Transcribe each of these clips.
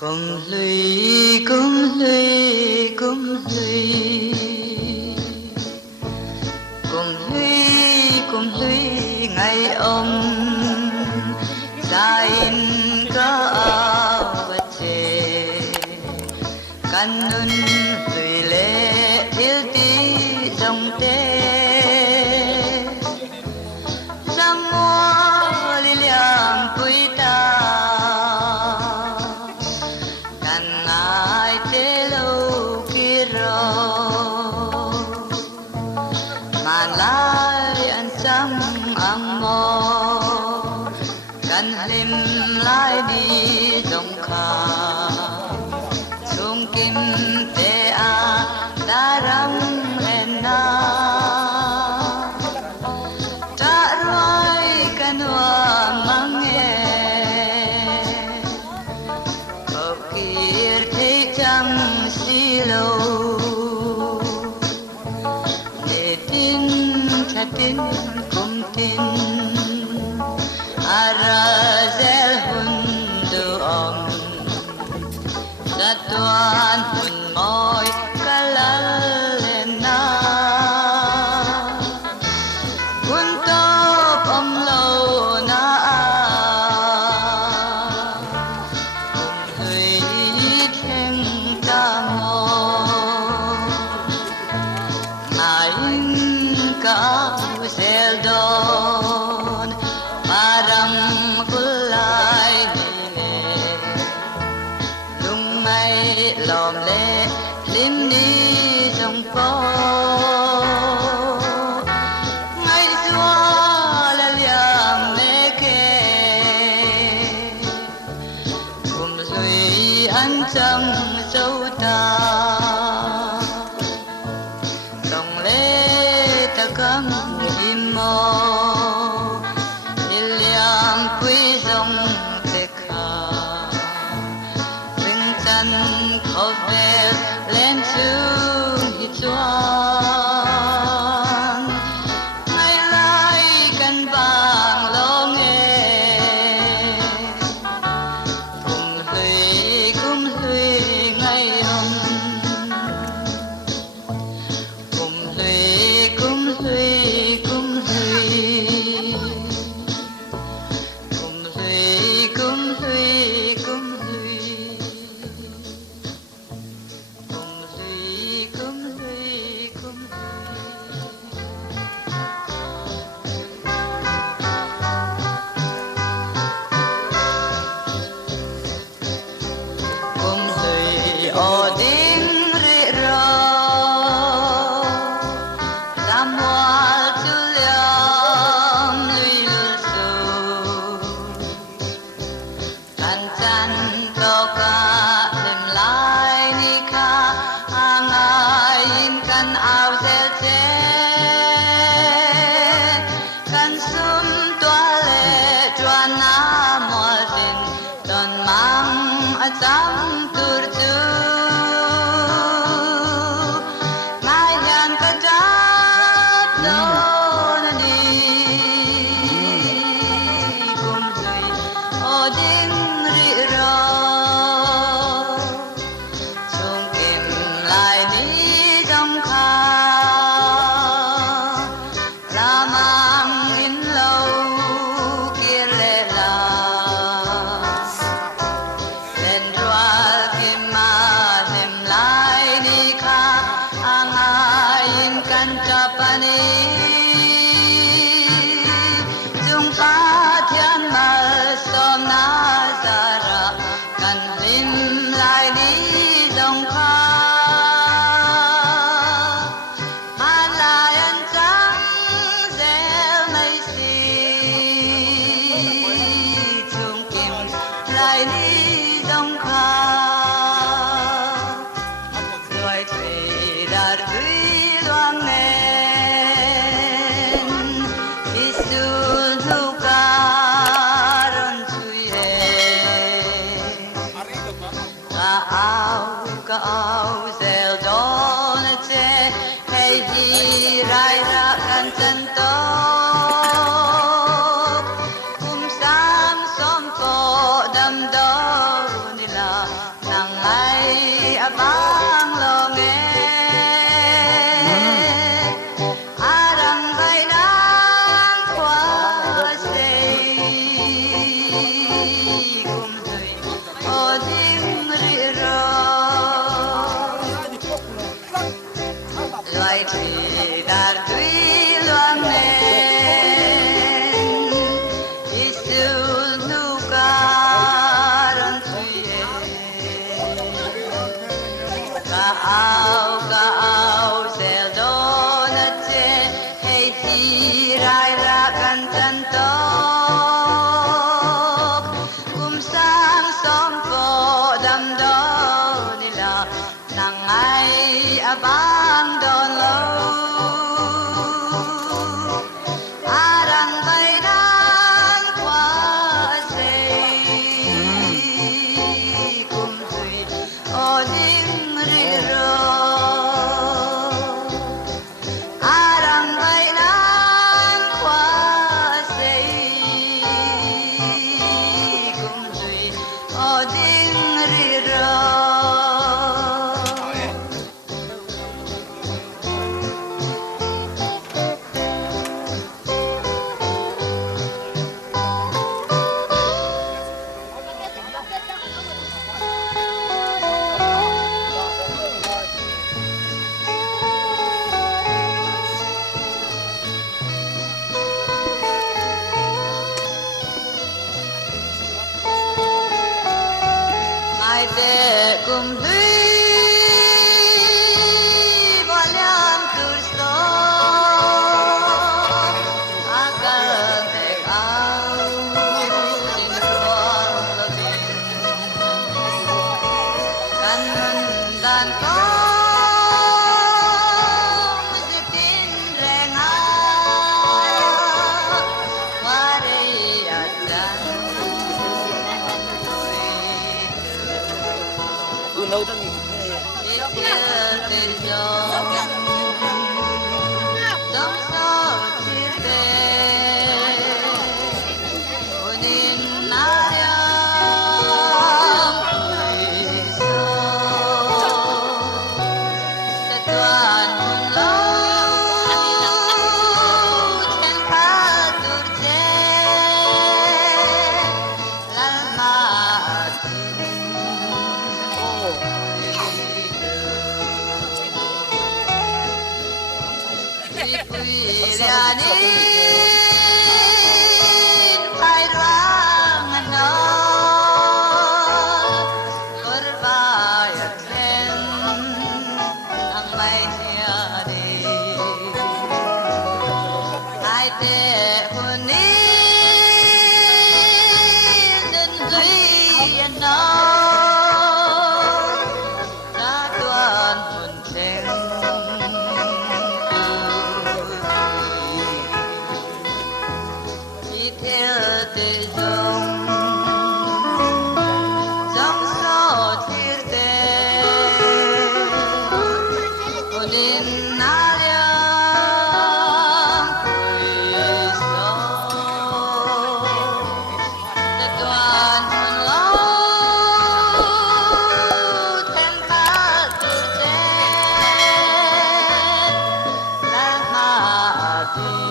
Cùng lùi cùng lùi cùng lùi cùng lùi cùng lùi ngày ông zain ka awache kanun lùi lệ ilti dòng te Samua liliang puita Kan lim lai đi dòng kha sung kim te a darang en na ta roi kan wa mang e kir te chang si lo e tin chatin kum tin Arazel hundu Satuan hun moy kalalena Kuntop lo na Hui theng ta mo Ngayon ka seldon Parang kulay nile Lumay lom le lim đi dòng phố Ngày xưa là liang lê kê Cùng duy ăn trong dấu ta Đồng lê ta cắm im mô quý dòng tê khả Vinh chân khổ về lên xuống hít doan Ngày lai cần vàng lô nghe Cùng lùi ngày hôm Cùng lùi cùng lùi cùng lùi O ding ri ro Samual tu liam lui su Tan chan to ka lim lai ni ka Angayin kan au zel che Kan sum toale chuan na mol tin Don mang a cham tur chu Ka au zel don che hey hi rai ra kan chân to sam som ko dam do ni la bài thì đạt tuy loan nên isul nukaran tuye kaau sel donate hey hirai rakan tantok kumsang sompo damdo nila nangay abang don lo arang baidan kwa say kum tui oding ridro arang baidan kwa say kum tui oding ridro ai để cùng đi vào làm từ sớm akan để ao tình ruộng lo tình kan dan con sẽ tin rèn áo mari akan nấu cho nghỉ Pilihanin pairangan na berbayar sen ang may siyanin ay te hunin dun duyan na sa tuan hunteng theo tề dòng dòng gió thiên tề ôn đến na liang quê gió đã toàn hồn lâu thêm khát từ tề là hà tình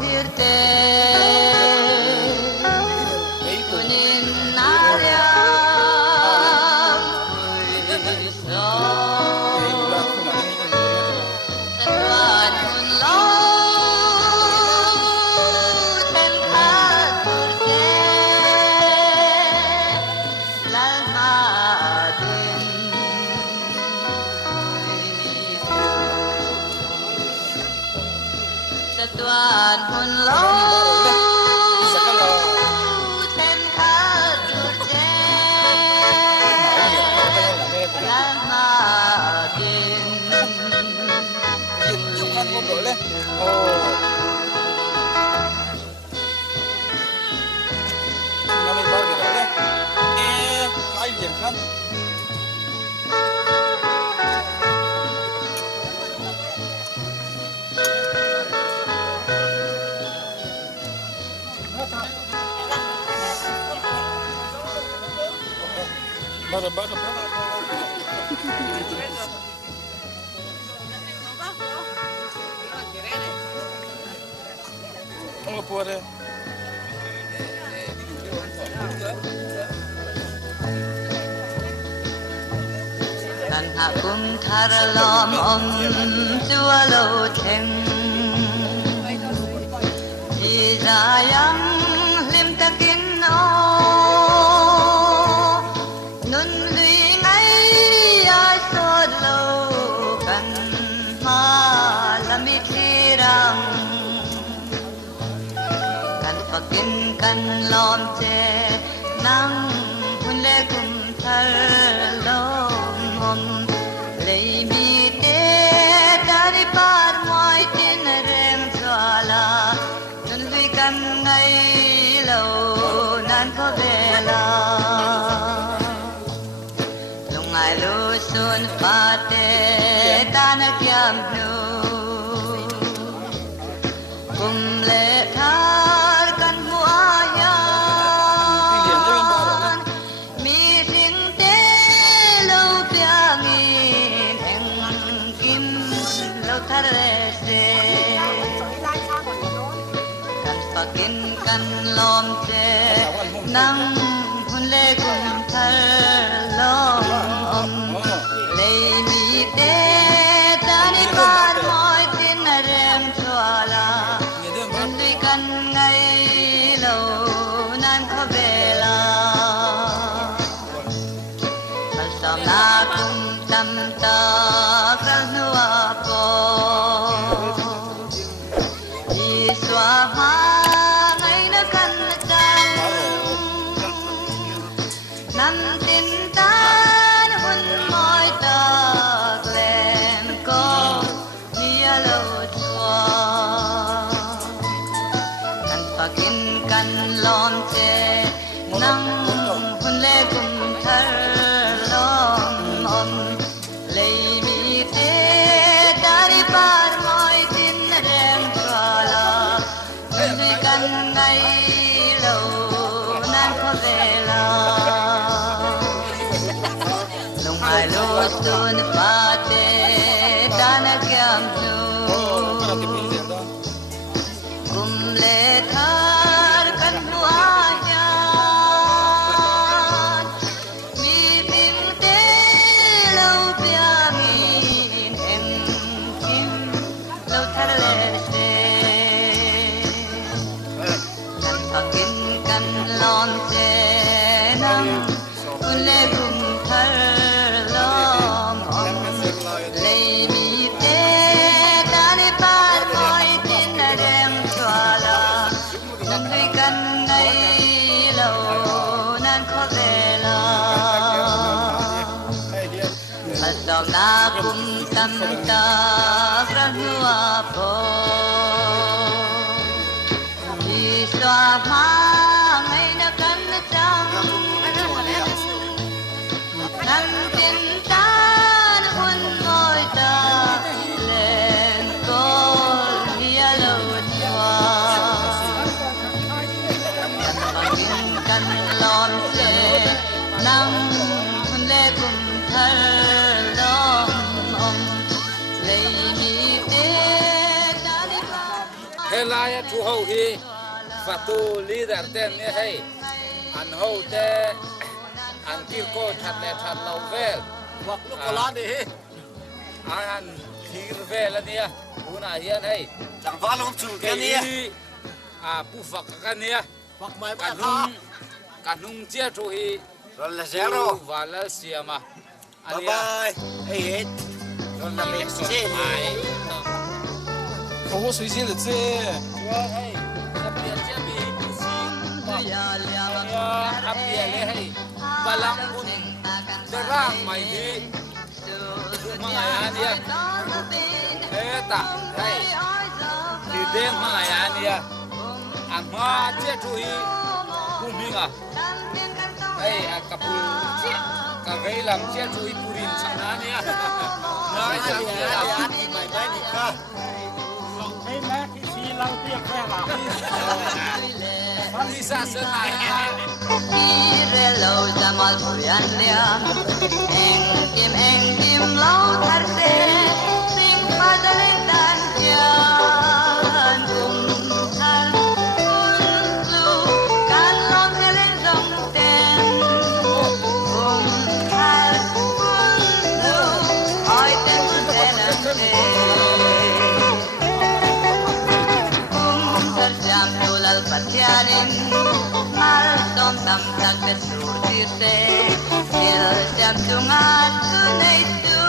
thiên tề kunin naria quê gió tatuan hun lâu thêm khát turte lal ma din tatuan hun lâu thêm khát turte lal ma din kan ngobrol le. Kami barang le. Kai jem kan. Bara. Không có đây. Kan hakum thar lom chua lo theng Di sayang lim takin o Nun lui ngay ai sod lo kan ma lamit hirang Kan pakin kan lom che nang hun le kum thar lom lấy mi te dari par moi tin rem swala nun lui kan ngai lo nan ko vela lung ai lo sun pa te tan kyam nu kum le thar kan huaya mi sing te lo piangin eng kim lo thar se kan pakin kan lom che nang hun le kum thar lom lấy mi te tani par moi tin rem chwala nun lui kan ngai lo nan ko vela Sam na kum tam ta kral nuwa ko Di swa ma ngay na kan na chang Nan tin tan hun moi ta glen ko Nia lo chua Kan pakin kan lom che Nang hun le kum thar lấy mi te dari par moi tin rem kwala lui kan ngai lo nan ko vela lung ai lo sun pa te tan kyam nu kum le thar kan huaya mi tim te lo piangin em kim lo thar le se kan pakin kan lom che nang kun le kum thar lom lấy mi te tani par moi tin rem swala nan lui kan ngai lo nan ko vela Masam na kum tam ta kral nuwa po Di swa ma ngay na kan na chang Nan tin tan hun moi ta len ko hiya lo chwa Kan pakin kan lom che nang hun le kum thar lom lấy mi te dari par Helaya tu ho hi fatu leader ten ne hey an ho te an kir ko that le that lo vel wak lu ko la de an kir vel ania una hian hey chẳng phá lúc chủ cái này pu fak kan nia hoặc mày kanung chia tu hi rồi là zero wala siama bye bye hey hết rồi là mình sẽ không có suy diễn được chứ apia le hey balang bun terang mai di mga ania ta hey di deng ma ya nia ang ma che tu hi kuminga hey akapul ka gailam che tu hi purin sana nia nói cho nghe là thì mày nói đi cơ Hey, Mac, is he allowed to be a fan? đi xa sơn này Kire lâu jamal kurian liam Eng kim lâu tharte Sing padaling dan kian Thal lu Kan long helen dong ten Thal lu Oi ten tu tenan terjam tulal patianin mal dom tam tak besurtirte il jam tungat tunai tu